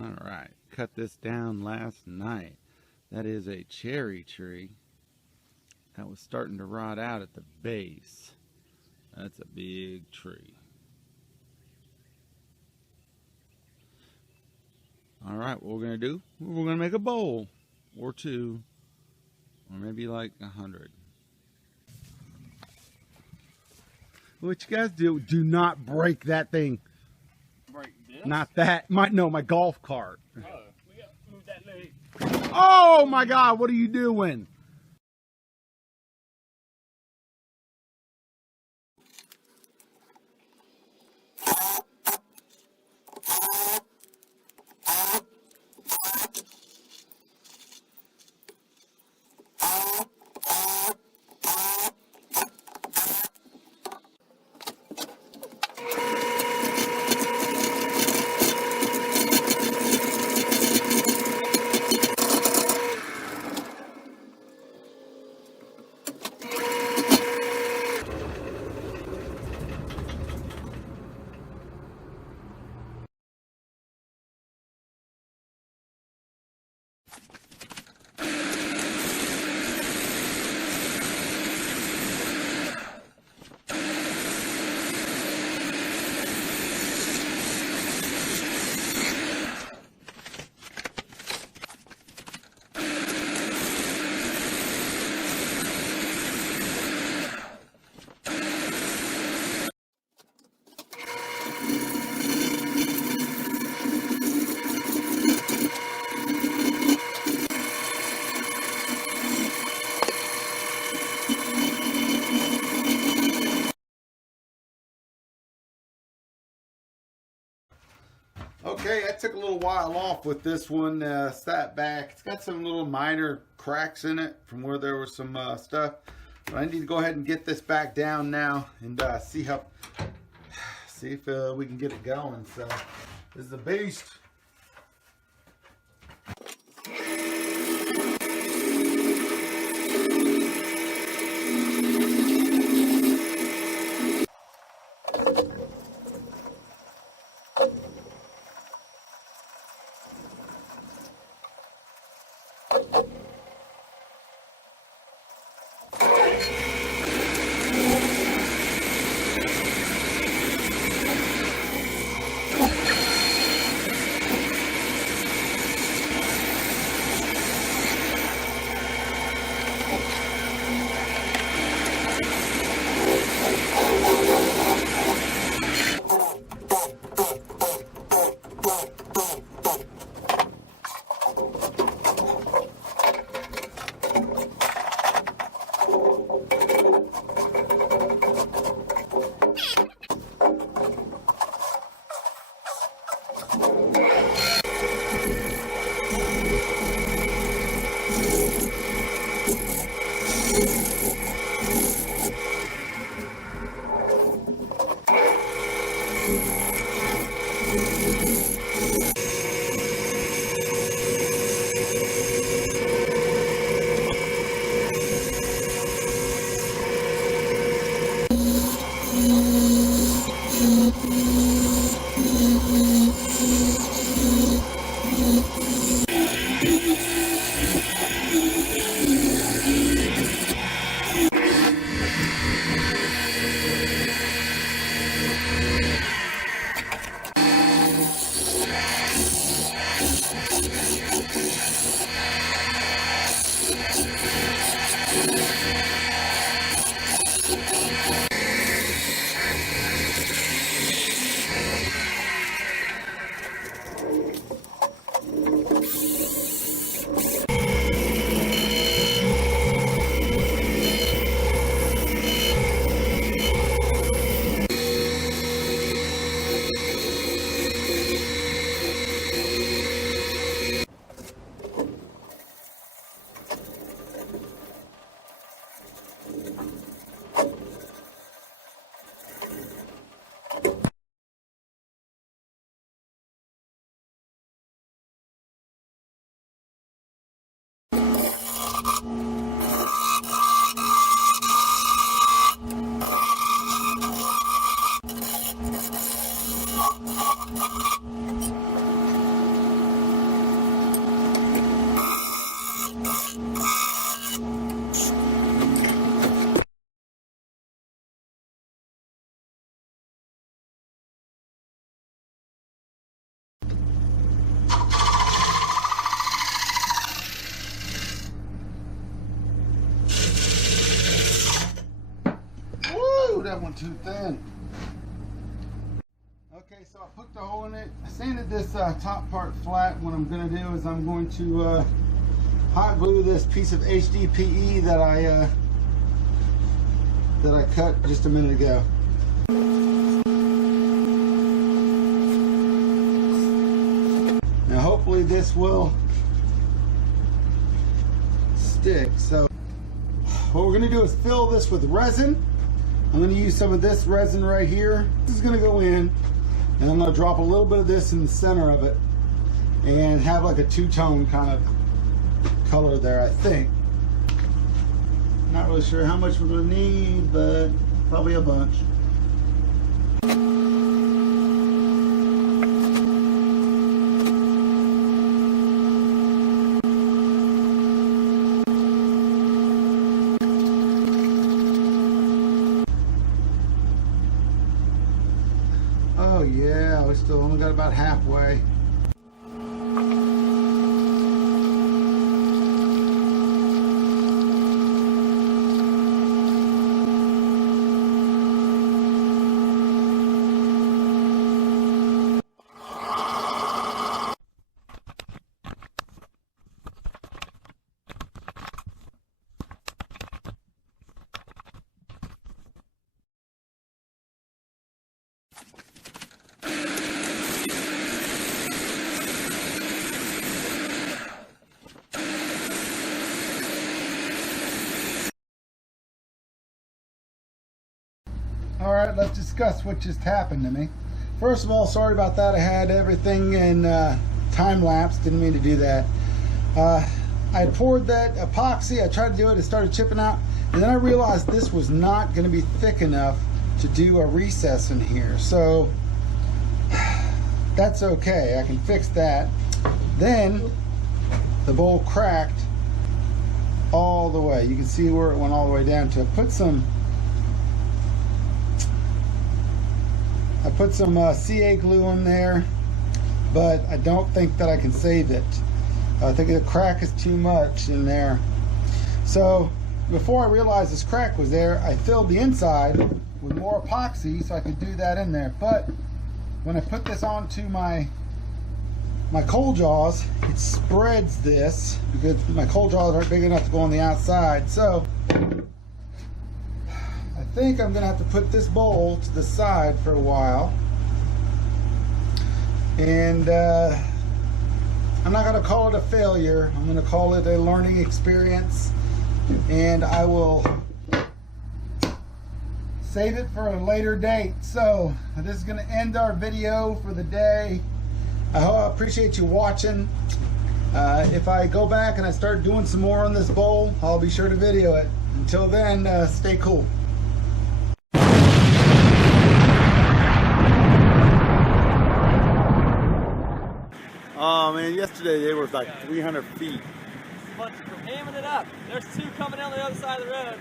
All right, cut this down last night. That is a cherry tree that was starting to rot out at the base. That's a big tree. All right, what we're gonna do, we're gonna make a bowl or two, or maybe like 100. What you guys do not break that thing. Break this? Not that. My golf cart. Oh, we got to move that leg. Oh my God, what are you doing? Okay, I took a little while off with this one, sat back. It's got some little minor cracks in it from where there was some stuff. But I need to go ahead and get this back down now and see if we can get it going. So this is a beast. Woo, that one too thin. Okay, so I poked a hole in it. I sanded this top part flat. What I'm going to do is I'm going to hot glue this piece of HDPE that I cut just a minute ago. Now hopefully this will stick. So what we're going to do is fill this with resin. I'm going to use some of this resin right here. This is going to go in, and I'm going to drop a little bit of this in the center of it and have like a two-tone kind of color there, I think. Not really sure how much we're going to need, but probably a bunch. Oh yeah, we still only got about halfway. All right, let's discuss what just happened to me. First of all, sorry about that. I had everything in time lapse. Didn't mean to do that. I had poured that epoxy. I tried to do it. It started chipping out. And then I realized this was not going to be thick enough to do a recess in here. So that's okay. I can fix that. Then the bowl cracked all the way. You can see where it went all the way down to. I put some CA glue in there, but I don't think that I can save it. I think the crack is too much in there. So before I realized this crack was there, I filled the inside with more epoxy so I could do that in there. But when I put this onto my coal jaws, it spreads this because my coal jaws aren't big enough to go on the outside. So I think I'm gonna have to put this bowl to the side for a while, and I'm not gonna call it a failure. I'm gonna call it a learning experience, and I will save it for a later date. So this is gonna end our video for the day. I appreciate you watching. If I go back and I start doing some more on this bowl, I'll be sure to video it. Until then, stay cool. Oh man, yesterday they were like 300 feet. Bunch of them hamming it up. There's two coming down the other side of the road.